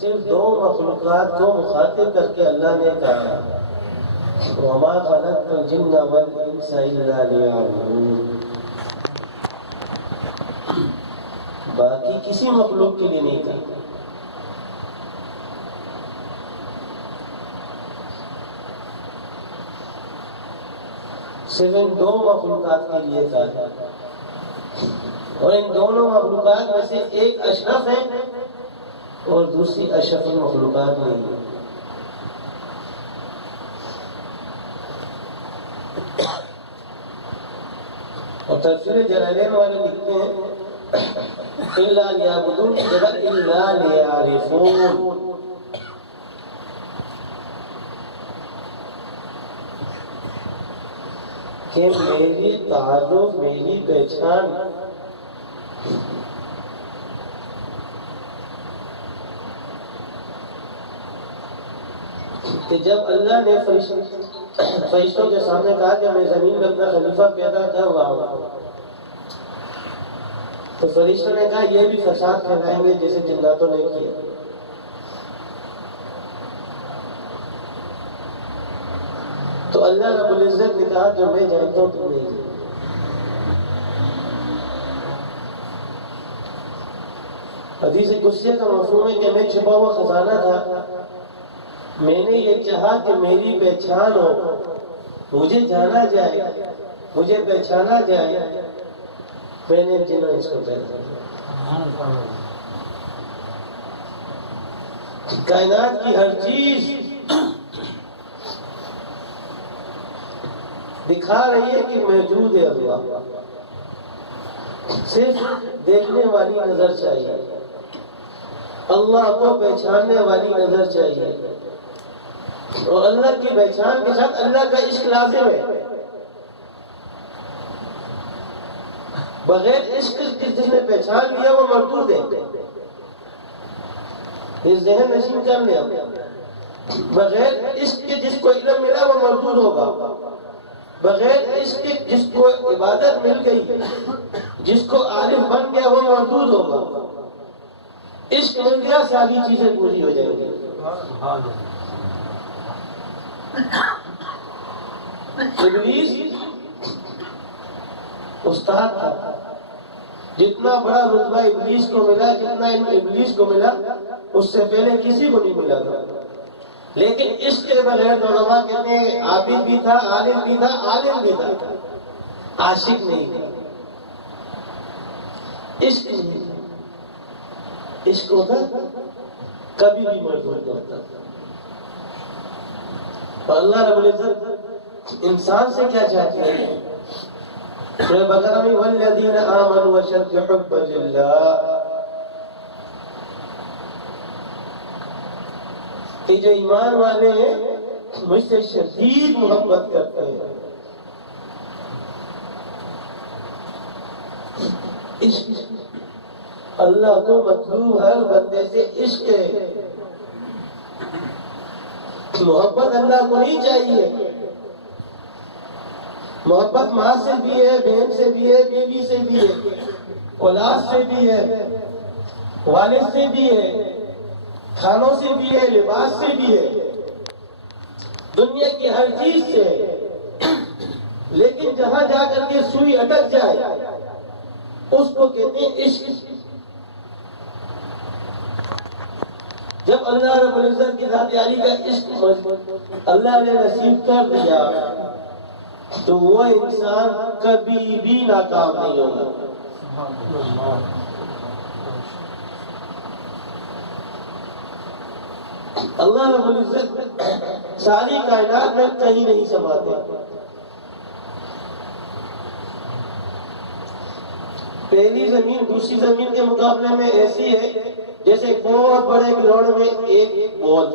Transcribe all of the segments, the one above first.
صرف دو مخلوقات کو مخاطب کر کے اللہ نے کہا وَمَا خَلَقْتُ الْجِنَّ وَالْإِنسَ إِلَّا لِيَعْبُدُونِ، باقی کسی مخلوق کے لیے نہیں تھا۔ صرف ان دو مخلوقات کے لیے تھا، اور ان دونوں مخلوقات میں سے ایک اشرف ہے اور دوسری اشرف المخلوقات نہیں ہے۔ اور تفسیر جلالین والے لکھتے ہیں اِلَّا لِيَعْبُدُونَ کی جگہ اِلَّا لِيَعْرِفُونَ، کہ میری تعارف، میری پہچان کہ جب اللہ نے فرشتوں کے سامنے کہا کہ میں زمین میں اپنا خلیفہ پیدا کر رہا ہوں، تو فرشتوں نے کہا یہ بھی فساد پھیلائیں گے جیسے جناتوں نے کیا۔ تو اللہ رب العزت نے کہا جو میں جانتا ہوں تم نہیں۔ حدیث قدسی کا مفہوم ہے کہ میں چھپا ہوا خزانہ تھا، میں نے یہ چاہا کہ میری پہچان ہو، مجھے جانا جائے، مجھے پہچانا جائے، میں نے جن اس کو پہچانا۔ کائنات کی ہر چیز دکھا رہی ہے کہ موجود ہے اللہ، صرف دیکھنے والی نظر چاہیے، اللہ کو پہچاننے والی نظر چاہیے، اور اللہ کی پہچان کے ساتھ اللہ کا عشق لازم ہے۔ بغیر عشق کے جس نے پہچان لیا وہ مردود ہے، یہ ذہن نشین کر لیا۔ بغیر عشق کے جس کو علم ملا وہ مردود ہوگا، بغیر عشق کے جس کو عبادت مل گئی، جس کو عارف بن گیا وہ مردود ہوگا۔ عشق مل گیا ساری چیزیں پوری ہو جائیں گی۔ ابلیس استاد تھا، جتنا بڑا رتبہ ابلیس کو ملا، جتنا ابلیس کو ملا اس سے پہلے کسی کو نہیں ملا تھا، لیکن عشق کے بغیر علماء کہتے ہیں عابد بھی تھا، عالم بھی تھا، عالم بھی تھا، عاشق نہیں تھا، عشق نہیں تھا۔ عشق ہوتا کبھی بھی مردود ہوتا۔ اللہ رب العزت انسان سے کیا چاہتے ہیں؟ سورہ بقرہ میں والذین آمنوا اشد حبا للہ، کہ جو ایمان والے ہیں مجھ سے شدید محبت کرتے ہیں۔ عشق اللہ کو مطلوب ہر بندے سے عشق ہے، محبت اللہ کو نہیں چاہیے۔ محبت ماں سے بھی ہے، بہن سے بھی ہے، بیوی سے بھی ہے، اولاد سے بھی ہے، والد سے بھی ہے، کھانوں سے بھی ہے، لباس سے بھی ہے، دنیا کی ہر چیز سے ہے۔ لیکن جہاں جا کر کے سوئی اٹک جائے اس کو کہتے ہیں عشق۔ جب اللہ رب العزت کی ذات عالی کا عشق اللہ نے نصیب کر دیا تو وہ انسان کبھی بھی ناکام نہیں ہوگا۔ اللہ رب العزت ساری کائنات میں کہیں نہیں سماتے۔ پہلی زمین دوسری زمین کے مقابلے میں ایسی ہے جیسے ایک بہت بڑے گراؤنڈ میں ایک بال،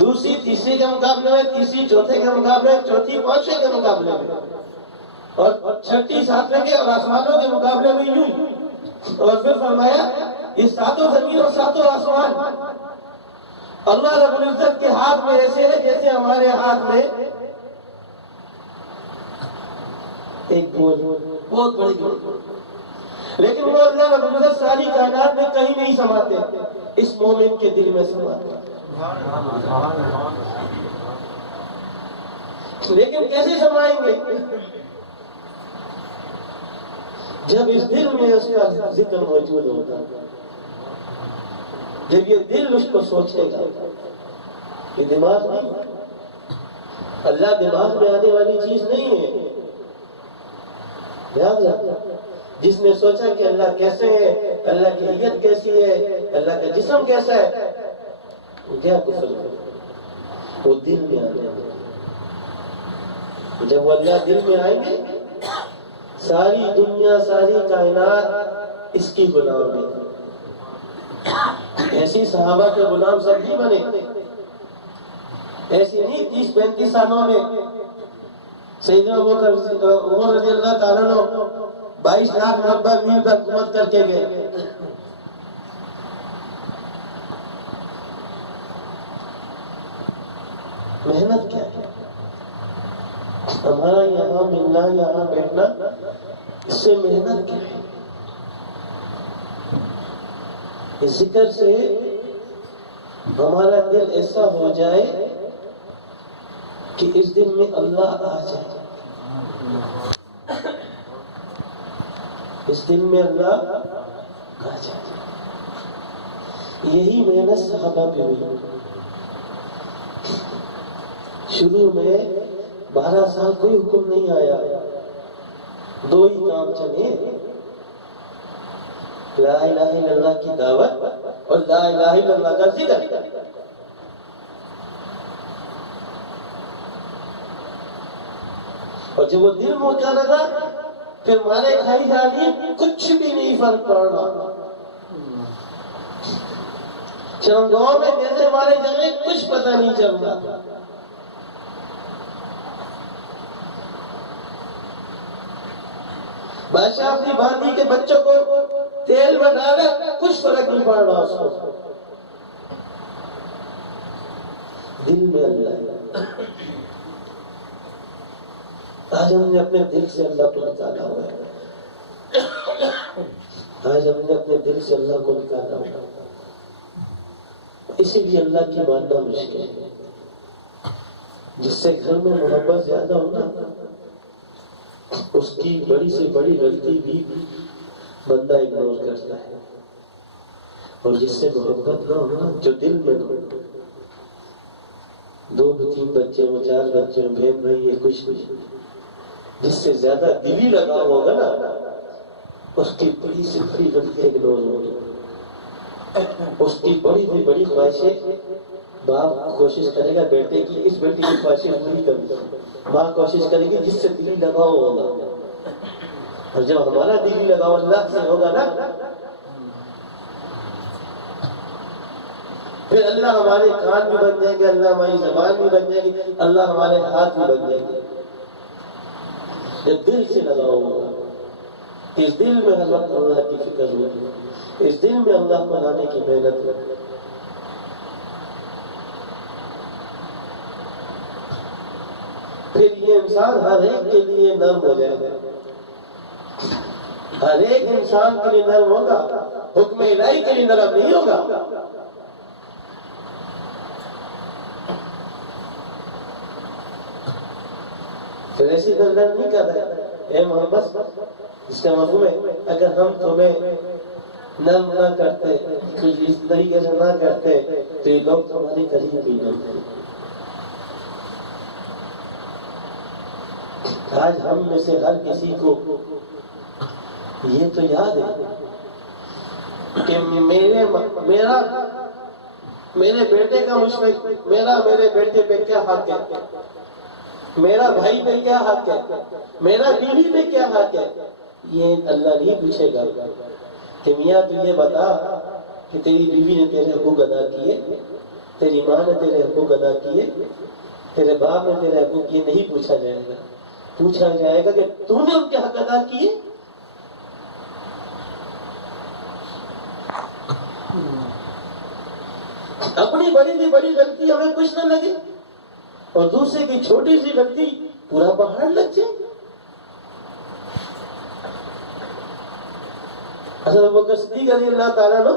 دوسری تیسری کے مقابلے میں تیسری، چوتھے کے مقابلے میں چوتھی، پانچویں کے مقابلے میں، اور چھٹی ساتویں کے اور آسمانوں کے مقابلے میں یوں۔ اور پھر فرمایا یہ ساتوں زمین اور ساتوں آسمان اللہ رب العزت کے ہاتھ میں ایسے ہے جیسے ہمارے ہاتھ میں ایک بہت بڑی لیکن وہ اللہ رب العزت ساری کائنات میں کہیں نہیں سماتے، اس مومن کے دل میں سماتے۔ لیکن کیسے سمائیں گے؟ جب اس دل میں اس کا ذکر موجود ہوگا، جب یہ دل اس کو سوچے گا، یہ دماغ نہیں، اللہ دماغ میں آنے والی چیز نہیں ہے۔ یاد رکھنا، جس نے سوچا کہ اللہ کیسے ہے، اللہ کی حیت کیسی ہے، اللہ کا جسم کیسا ہے، وہ کیا کفر ہے؟ وہ دل میں آ جائیں گے۔ جب وہ اللہ دل میں آئیں گے، ساری دنیا ساری کائنات اس کی غلام ہے۔ ایسی صحابہ کے غلام سب نہیں بنے، ایسی نہیں 30-35 سالوں میں سیدنا عمر رضی اللہ تعالیٰ عنہ 22 لاکھ مربع میل پر حکومت کر کے گئے۔ محنت کیا ہے؟ ہمارا یہاں ملنا، یہاں بیٹھنا، اس سے محنت کیا ہے؟ اس ذکر سے ہمارا دل ایسا ہو جائے کہ اس دن میں اللہ آ جائے، اس دن میں اللہ آ جائے۔ یہی محنت صحابہ پہ ہوئی۔ شروع میں 12 سال کوئی حکم نہیں آیا، 2 ہی کام چلے، لا الہ الا اللہ کی دعوت اور لا الہ الا اللہ کا ذکر۔ اور جب وہ دل میں اترا تھا، پھر مارے کھائی جانی کچھ بھی نہیں فرق پڑ رہا۔ چرنگاؤں میں نیزے مارے جانے کچھ پتہ نہیں چل رہا۔ بادشاہ اپنی باندھی کے بچوں کو تیل میں ڈالا، کچھ فرق نہیں پڑ رہا اس کو۔ دل میں اللہ، آج ہم نے اپنے دل سے اللہ کو نکالا ہوا ہے، آج ہم نے اپنے دل سے اللہ کو نکالا ہوا ہے، اسی لیے اللہ کی ماننا مشکل ہے۔ جس سے گھر میں محبت زیادہ ہونا، اس کی بڑی سے بڑی غلطی بھی بندہ اگنور کرتا ہے، اور جس سے محبت نہ ہونا، جو دل میں نہ، 2-3 بچے ہوں، 4 بچے ہوں، بہن بھائی ہے، کچھ بھی، جس سے زیادہ دلی لگاؤ ہوگا نا، اس کی بڑی سے بڑی غلطی اگنور ہوگی۔ اس کی بڑی سے بڑی خواہشیں باپ کوشش کرے گا بیٹے کی، اس بیٹے کی خواہشیں پوری کرے گا، ماں کوشش کرے گی جس سے دلی لگاؤ ہوگا۔ اور جب ہمارا دلی لگاؤ اللہ سے ہوگا نا، پھر اللہ ہمارے کان بھی بن جائیں گے، اللہ ہماری زبان بھی بن جائے گی، اللہ ہمارے ہاتھ بھی بن جائیں گے۔ جب دل سے لگاؤ ہوگا، اس دل میں ہر وقت اللہ کی فکر ہوگی، اس دل میں اللہ کو لانے کی محنت ہوگی۔ پھر یہ انسان ہر ایک کے لیے نرم ہو جائے گا، ہر ایک انسان کے لیے نرم ہوگا، حکم الہی کے لیے نرم نہیں ہوگا۔ پھر ایسی دردر نہیں کر رہے، اے محمد، اس کا مفہوم ہے اگر ہم تمہیں نرم نہ کرتے، کچھ اس طریقے سے نہ کرتے، تو یہ لوگ تمہارے قریب بھی نہ ہوتے۔ آج ہم میں سے ہر کسی کو یہ تو یاد ہے کہ میرے بیٹے کا مجھ پہ، میرے بیٹے پہ کیا حق ہے، میرا بھائی پہ کیا حق ہے، میرا بیوی پہ کیا حق ہے۔ یہ اللہ نہیں پوچھے گا کہ میاں تو یہ بتا کہ تیری بیوی نے تیرے حقوق ادا کیے، تیری ماں نے تیرے حقوق ادا کیے، تیرے باپ نے تیرے حقوق کیے۔ نہیں پوچھا جائے گا، پوچھا جائے گا کہ تو نے ان کے حق ادا کیے۔ اپنی بڑی سے بڑی غلطی ہمیں کچھ نہ لگے اور دوسرے کی چھوٹی سی غلطی پورا پہاڑ لگ جائے۔ حضرت ابوبکر صدیق رضی اللہ تعالیٰ عنہ،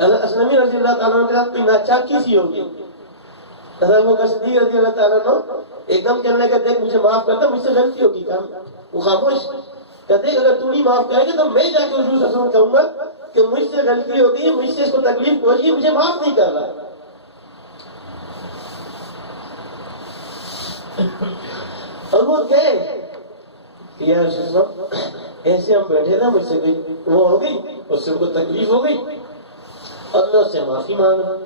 حضرت اسلمی رضی اللہ تعالیٰ عنہ کے ساتھ کوئی ناچاکی سی ہوگی. حضرت ابوبکر صدیق رضی اللہ تعالیٰ عنہ ایک دم کہنے لگے دیکھ مجھے معاف کرتا، مجھ سے غلطی ہوگی. وہ خاموش کہتے اگر تو نہیں معاف کرے گا تو میں جا کے حضور صلی اللہ علیہ وسلم کہوں گا کہ مجھ سے غلطی ہوگی ہے، مجھ سے اس کو تکلیف پہنچی، مجھے معاف نہیں کر رہا. اور وہ گئے یا ایسے ہم بیٹھے تھے، مجھ سے وہ ہو گئی، اس سے ان کو تکلیف ہو گئی اور میں اس سے معافی مانگا.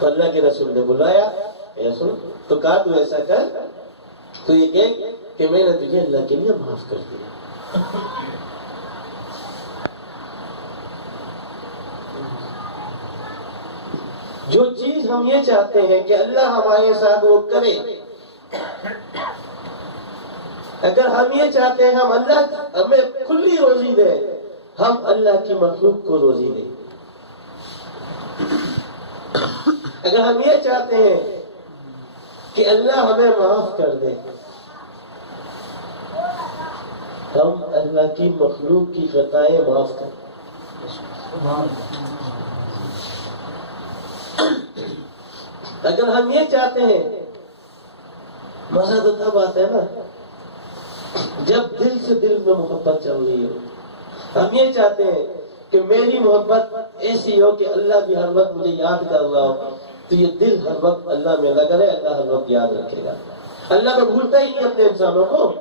تو اللہ کے رسول نے بلایا، سن تو کہا تو ایسا کر، تو یہ کہ میں نے تجھے اللہ کے لیے معاف کر دیا. جو چیز ہم یہ چاہتے ہیں کہ اللہ ہمارے ساتھ وہ کرے، اگر ہم یہ چاہتے ہیں ہم اللہ ہمیں کھلی روزی دے، ہم اللہ کی مخلوق کو روزی دیں. اگر ہم یہ چاہتے ہیں کہ اللہ ہمیں معاف کر دے، ہم اللہ کی مخلوق کی خطائیں معاف کریں. اگر ہم یہ چاہتے ہیں، مزہ تو تب آتا ہے نا جب دل سے دل میں محبت چل رہی ہو. ہم یہ چاہتے ہیں کہ میری محبت ایسی ہو کہ اللہ بھی ہر وقت مجھے یاد کر رہا ہو، تو یہ دل ہر وقت اللہ میں لگا رہے، اللہ ہر وقت یاد رکھے گا. اللہ تو بھولتا ہی نہیں اپنے انسانوں کو.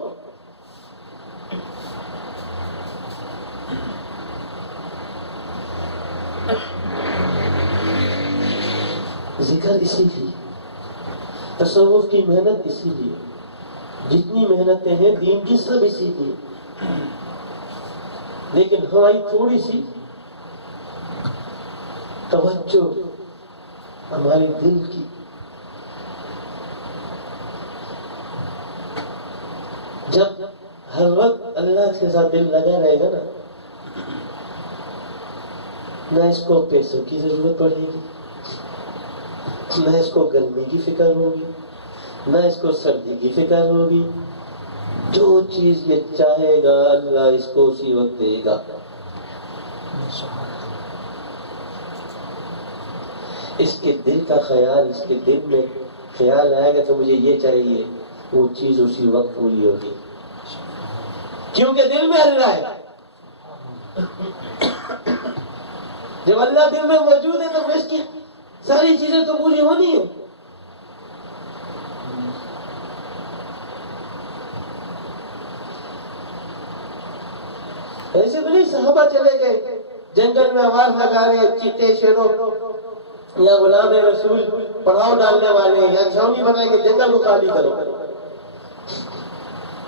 ذکر اسی لیے، تصوف کی محنت اسی لیے، جتنی محنتیں ہیں دین کی سب اسی لیے. لیکن ہماری تھوڑی سی توجہ ہمارے دل کی، جب ہر وقت اللہ کے ساتھ دل لگا رہے گا نا، نہ اس کو پیسوں کی ضرورت پڑے گی، نہ اس کو گرمی کی فکر ہوگی، نہ اس کو سردی کی فکر ہوگی. جو چیز یہ چاہے گا اللہ اس کو اسی وقت دے گا. اس کے دل کا خیال، اس کے دل میں خیال آئے گا تو مجھے یہ چاہیے، وہ چیز اسی وقت پوری ہوگی، کیونکہ دل میں اللہ ہے. جب اللہ دل میں موجود ہے تو اس کی ساری چیزیں تو پوری ہونی ہے. ایسے تو نہیں صحابہ چلے گئے جنگل میں آواز لگا رہے، چیتے شیروں یا غلام رسول پڑاؤ ڈالنے والے یا چھاونی بنائے کہ جنگل کو خالی کرو.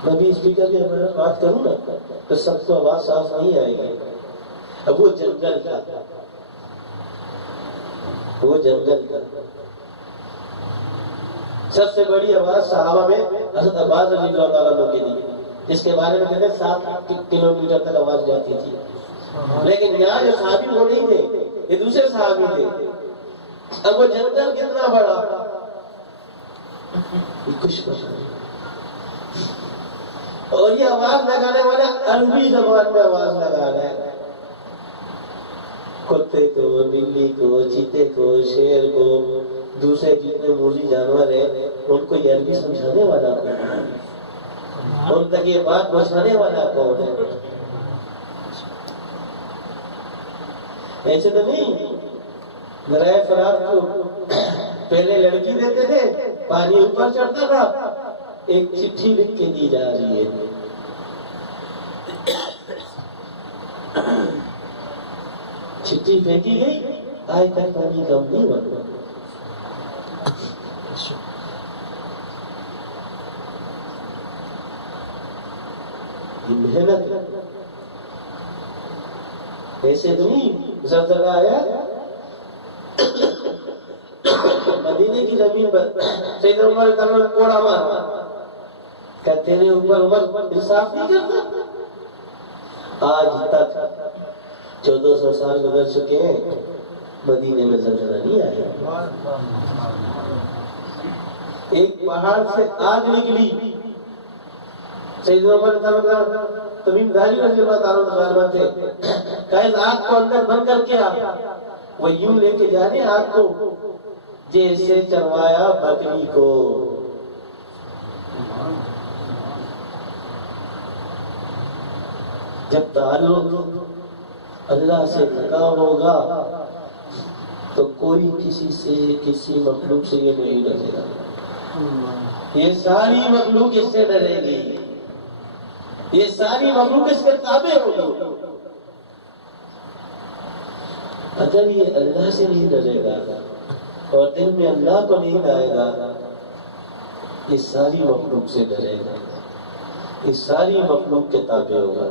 میں بھی اسپیکر کی بات کروں نا تو سب کو آواز صاف نہیں آئے گی. اب وہ جنگل تھا، وہ جنگل تھا. سب سے بڑی آواز صحابہ میں حضرت عباس رضی اللہ تعالیٰ عنہ کی دی، جس کے بارے میں کہتے ہیں 7 کلومیٹر تک آواز جاتی تھی. لیکن یہاں جو صحابی وہ نہیں تھے، یہ دوسرے صحابی تھے. اب وہ جنگل کتنا بڑا، کچھ اور یہ آواز لگانے والا عربی زبان میں آواز لگا رہا ہے. کتے کو، بلی کو، چیتے کو، شیر کو، دوسرے جتنے موذی جانور ہیں ان کو یہ عربی سمجھانے والا کون ہے؟ ان تک یہ بات پہنچانے والا کون ہے؟ ایسے تو نہیں. ذرائع فرات کو پہلے لڑکی دیتے تھے، پانی اوپر چڑھتا تھا، ایک چٹھی لکھ کے دی جا رہی ہے. چٹھی پھینکی گئی، آج تک پانی کم نہیں ہوا. یہ محنت ایسے نہیں. زلزلہ آیا مدینے کی زمین پر، سیدنا عمر کا کوڑا مار کہ تیرے اوپر عمر انصاف نہیں کرتا. آج تک 1400 سال گزر چکے ہیں، مدینے میں زلزلہ نہیں آیا. ایک پہاڑ سے آگ نکلی، سیدنا عمر تمیم داری رضی اللہ تعالیٰ عنہ تھے، کہا اس آگ کو اندر بند کر کے وہ یوں لے کے جا رہے آگ کو جیسے چروایا بکری کو. جب تعلق اللہ سے لگا ہوگا تو کوئی کسی سے کسی مخلوق سے یہ نہیں ڈرے گا. یہ ساری مخلوق اس سے ڈرے گی، یہ ساری مخلوق اس کے تابع ہوگی. اگر یہ اللہ سے نہیں ڈرے گا اور دل میں اللہ کو نہیں لائے گا، یہ ساری مخلوق سے ڈرے گا، یہ ساری مخلوق کے تابع ہوگا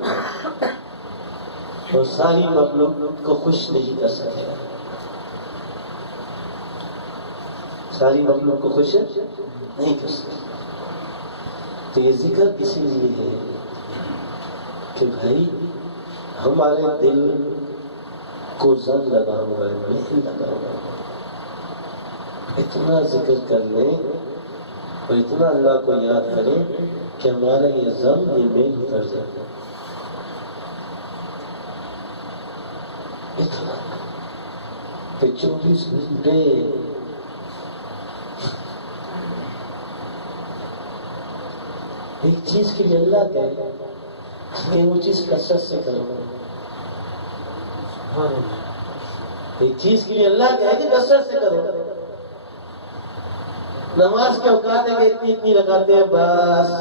اور ساری مخلوق کو خوش نہیں کر سکے گا. ساری مخلوق کو خوش نہیں کر سکے. تو یہ ذکر اسی لیے ہے کہ بھائی ہمارے دل کو زنگ لگا ہوا ہے، نہیں لگا ہوا ہے. اتنا ذکر کر لیں اور اتنا اللہ کو یاد کریں کہ ہمارا یہ زنگ یہ میل اتر جائے. اتنا کہ 24 گھنٹے ایک چیز کے لیے اللہ کہے کہ وہ چیز کثرت سے کرو. ایک چیز کے لیے اللہ کہے کہ کثرت سے کرو. نماز کے اوقات ہے کہ اتنی لگاتے ہیں، بس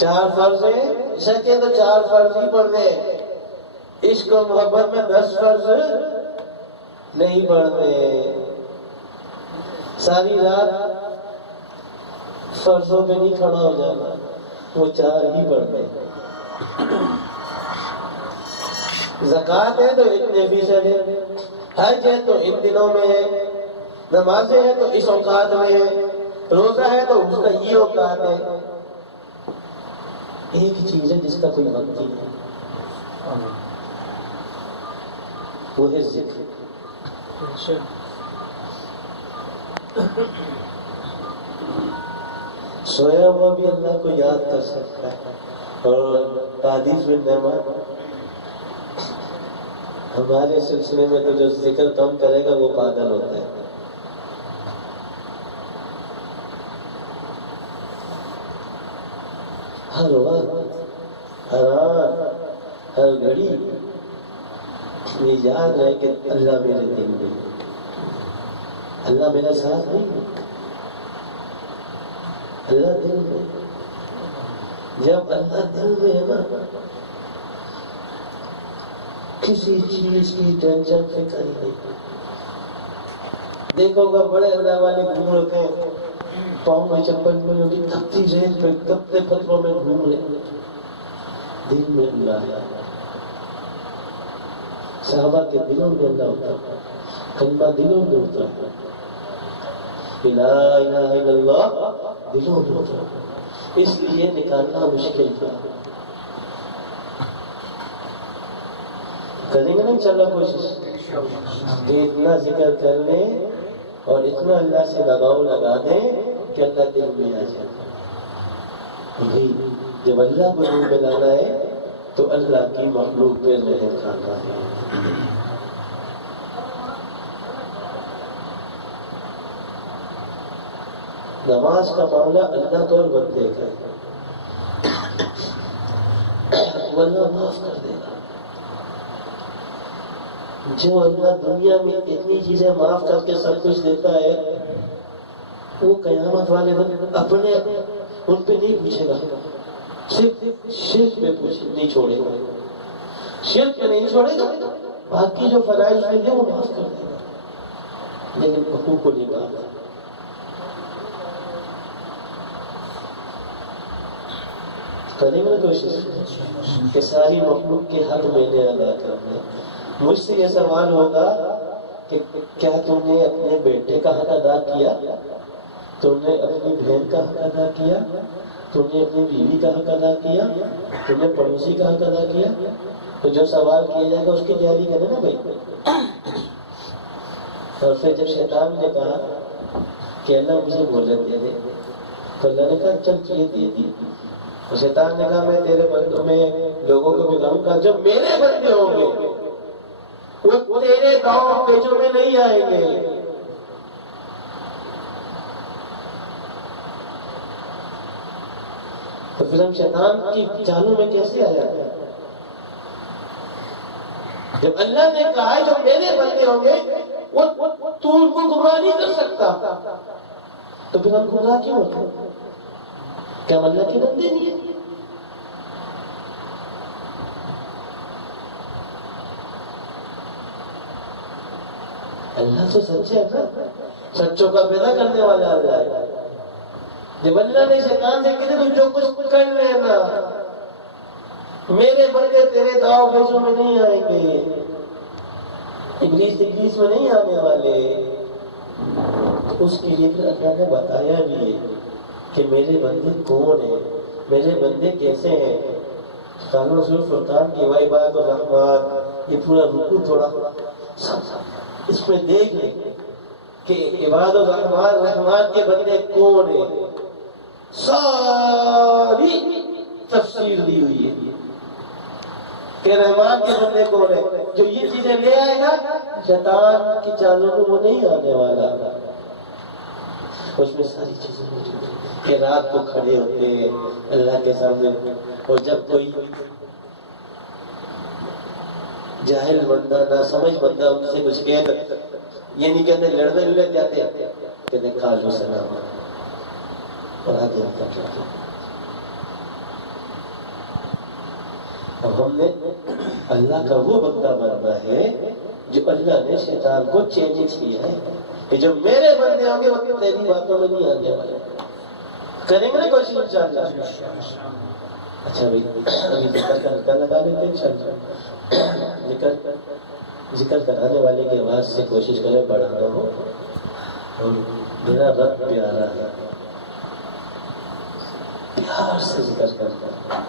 4 فرض ہیں، سکے تو 4 فرض ہی پڑھ دیں. عشق و محبت میں 10 فرض نہیں پڑھتے. ساری رات فرضوں پہ نہیں کھڑا ہو جانا، وہ 4 ہی پڑھتے. زکوٰۃ ہے تو اتنے فیصد ہے، حج ہے تو ان دنوں میں ہے، نمازیں ہیں تو اس اوقات میں ہے، روزہ ہے تو اس کا یہ اوقات ہے. ایک چیز ہے جس کا کوئی وقت ہی نہیں، وہ ہے ذکر. سویا ہوا بھی اللہ کو یاد کر سکتا ہے. اور تعریف نعمت ہمارے سلسلے میں تو جو ذکر کم کرے گا وہ پاگل ہوتا ہے. ہر وقت ہر رات ہر گھڑی یہ یاد رہے کہ اللہ میرے دل میں، اللہ میرا ساتھ نہیں ہے، اللہ دل میں. جب اللہ دل میں ہے نا، کسی چیز کی ٹینشن فکر ہی نہیں. دیکھو گا بڑے اللہ والے گھوم رہتے ہیں، پاؤں میں چپل میں ہوگی، تپتی ریت پہ تپتے پتھروں میں گھوم رہے، دل میں اللہ ہے. صحابہ کے دلوں میں اللہ ہوتا ہے، کلمہ دلوں میں ہوتا ہے، لا الہ الا اللہ دلوں میں ہوتا ہے. اس لیے نکالنا مشکل تھا. کریں گے نا انشاءاللہ کوشش کہ اتنا ذکر کر لیں اور اتنا اللہ سے لگاؤ لگا دیں کہ اللہ دل میں آ جائے. جب اللہ کو دل میں لانا ہے تو اللہ کی مخلوق پہ رحم کھانا ہے. نماز کا معاملہ اللہ کو اور بندے کا ہے، وہ اللہ معاف کر دے گا. جو اللہ دنیا میں اتنی چیزیں معاف کر کے سب کچھ دیتا ہے، وہ قیامت والے دن اپنے ان پہ نہیں پوچھے گا، صرف شرک پہ نہیں چھوڑے گا. شرک پہ نہیں چھوڑے گا، باقی جو فرائض ہیں وہ معاف کر دے گا، لیکن حقوق کو نہیں معاف. کریں گے کوشش کہ ساری مخلوق کے حق میں نے ادا کرنا. مجھ سے یہ سوال ہوگا کہ کیا تم نے اپنے بیٹے کا حق ادا کیا، تم نے اپنی بہن کا حق ادا کیا، تم نے اپنی بیوی کا حق ادا کیا، تم نے پڑوسی کا حق ادا کیا؟ تو جو سوال کیا جائے گا اس کی تیاری کرے نا بھائی. اور پھر جب شیطان نے کہا کہ اللہ مجھے مہلت دے دے، تو اللہ نے کہا چل یہ دے دی. تو شیطان نے کہا میں تیرے بندوں میں لوگوں کو بھی کہوں گا جو میرے بندے ہوں گے وہ تیرے داؤں پیچوں میں نہیں آئیں گے. تو پھر ہم شیطان کی چالوں میں کیسے آ جاتے ہیں؟ جب اللہ نے کہا ہے جو میرے بندے ہوں گے تو ان کو گمراہ نہیں کر سکتا، تو پھر ہم گمراہ کیوں ہوتے ہیں؟ کیا ہم اللہ کے بندے نہیں ہیں؟ اللہ تو سچے ہے نا، سچوں کا پیدا کرنے والا اللہ ہے. جب اللہ نے شیطان سے کہتے تو جو کچھ کر لینا، میرے بندے تیرے داؤ پیچوں میں نہیں آئیں گے، ابلیس میں نہیں آنے والے. تو اس کے لیے پھر اللہ نے بتایا بھی ہے کہ میرے بندے کون ہیں، میرے بندے کیسے ہیں. قرآن رسول فرقان کی عباد الرحمن، یہ پورا رکوع تھوڑا اس میں دیکھ لیں کہ عباد الرحمن رحمان کے بندے کون ہیں. ساری تفسیر دی ہوئی ہے کہ رحمان کے بندے کون ہیں. جو یہ چیزیں لے آئے گا شیطان کی چالوں کو وہ نہیں آنے والا. اس میں ساری چیزیں موجود ہیں کہ رات کو کھڑے ہوتے ہیں اللہ کے سامنے، اور جب کوئی جاہل بندہ نہ سمجھ بندہ ان سے کچھ کہے، یہ نہیں کہتے لڑنے لڑ جاتے، کہتے قالوا سلاما اور آگے نکل جاتے. اب ہم نے اللہ کا وہ بندہ بننا ہے جو اللہ نے شیطان کو چینج کیا ہے کہ جو میرے بندے ہوں گے وہ تیری باتوں میں نہیں آنے والے. کریں گے نا کوشش انشاءاللہ. اچھا بھائی ابھی ذکر کا حلقہ لگا لیتے ہیں انشاءاللہ. ذکر کرانے والے کی آواز سے کوشش کریں بڑھانا ہو، اور میرا رب پیارا ہے، پیار سے ذکر کرتا ہے.